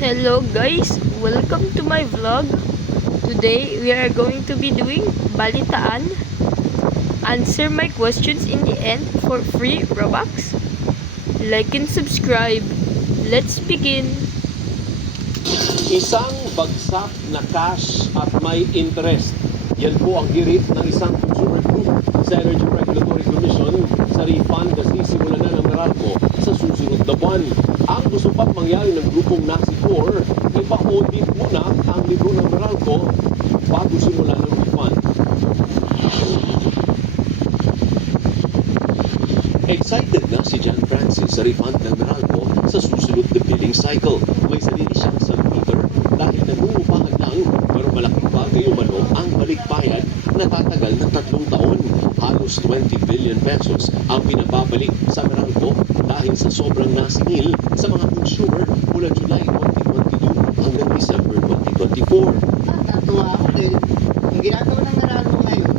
Hello guys, welcome to my vlog. Today we are going to be doing balitaan. Answer my questions in the end for free Robux. Like and subscribe. Let's begin. Isang bagsak na cash at may interest. Yan po ang hirit ng isang consumer group sa Energy Regulatory Commission sa refund na sisimulan na ng Meralco sa susunod na buwan. Ang gusto pang mangyari ng grupong Nasicor, ipa-audit muna ang libro ng Meralco bago simulan ng refund. Excited na si John Francis sa refund ng Meralco sa susunod na billing cycle. May sarili siyang sub-meter dahil nangungupahan lang pero malaking bagay umano ang balikbayad na tatagal ng 3 taon. Halos 20 billion pesos ang pinababalik sa Meralco dahil sa sobrang nasingil sa mga consumer mula July 2022 hanggang December 2024. Natuwa ako dahil ang ginagawa ng Meralco ngayon,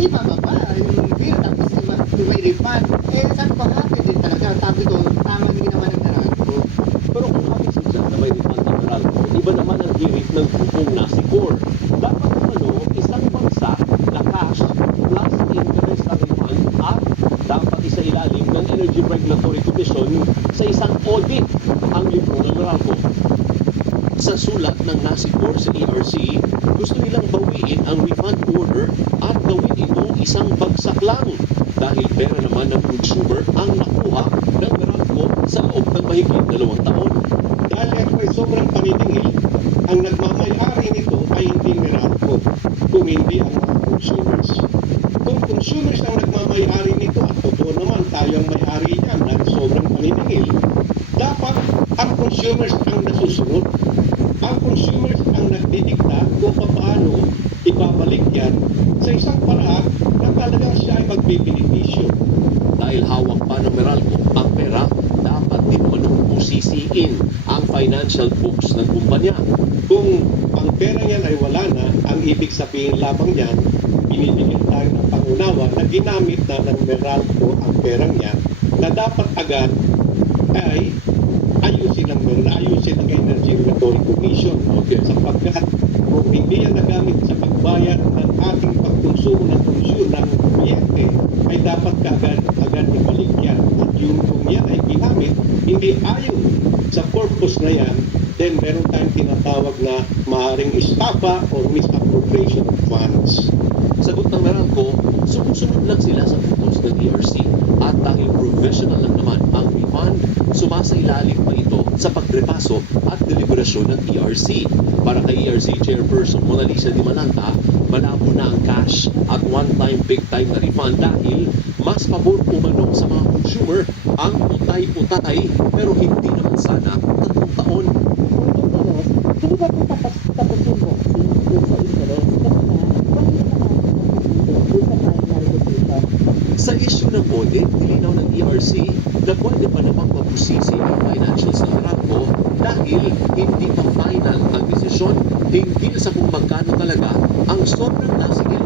di bababa yung bill tapos may refund. Sabi ko, happy din talaga. Sabi ko, tama din ginawa ng Meralco. Pero kung happy si John na may refund ng Meralco, iba naman ang hirit ng grupong Nasicor. Dapat isang bagsak na cash plus interest ang refund at dapat isa ilalim ng Energy Regulatory Commission sa isang audit ang libro ng Meralco. Sa sulat ng Nasicor sa ERC, gusto nilang bawiin ang refund order at gawin itong isang bagsak lang dahil pera naman ng consumer ang nakuha ng Meralco sa loob ng mahigit 2 taon. Dahil may sobrang paniningil, ang nagmamayari nito ay hindi Meralco, kung hindi ang mga consumers. Kung consumers ang nagmamayari nito, at totoo naman tayo ang may-ari niyan dahil sobrang paniningil, dapat ang consumers ang nasusunod. Ang consumers ang nagdidikta kung paano ibabalik yan sa isang paraan na talagang siya ay magbibenepisyo. Dahil hawak pa ng Meralco ang pera, dapat din manong busisiin ang financial books ng kumpanya. Kung ang pera niyan ay wala na, ang ibig sabihin lamang niyan, binibigyan tayo ng pangunawa na ginamit na ng Meralco ang perang niya na dapat agad ay ayusin ng Energy Regulatory Commission. Okay. Sapagkat kung hindi yan nagamit sa pagbayad ng ating pagkonsumo ng kliyente, ay dapat agad ibalik yan. At kung yan ay ginamit, hindi ayon sa purpose na yan, then meron tayong tinatawag na maaaring estafa or misappropriation of funds. Sagot ng Meralco, sumusunod lang sila sa utos ng ERC at dahil provisional lang naman ang refund, sumasailalim pa ito sa pagrepaso at deliberasyon ng ERC. Para kay ERC Chairperson Mona Lisa Di Mananta, malabo na ang cash at one-time big-time na refund dahil mas pabor umano sa mga consumer ang utay-utay pero hindi naman sana 3 taon. Hindi ba ito tapos yung boxing dun sa interest? Kasi nga, bakit naman dun sa final decision? Sa issue ng audit, nilinaw ng ERC na pwede pa namang mabusisi ang financials ng Meralco dahil hindi pa final ang desisyon hinggil sa kung magkano talaga ang sobrang nasigil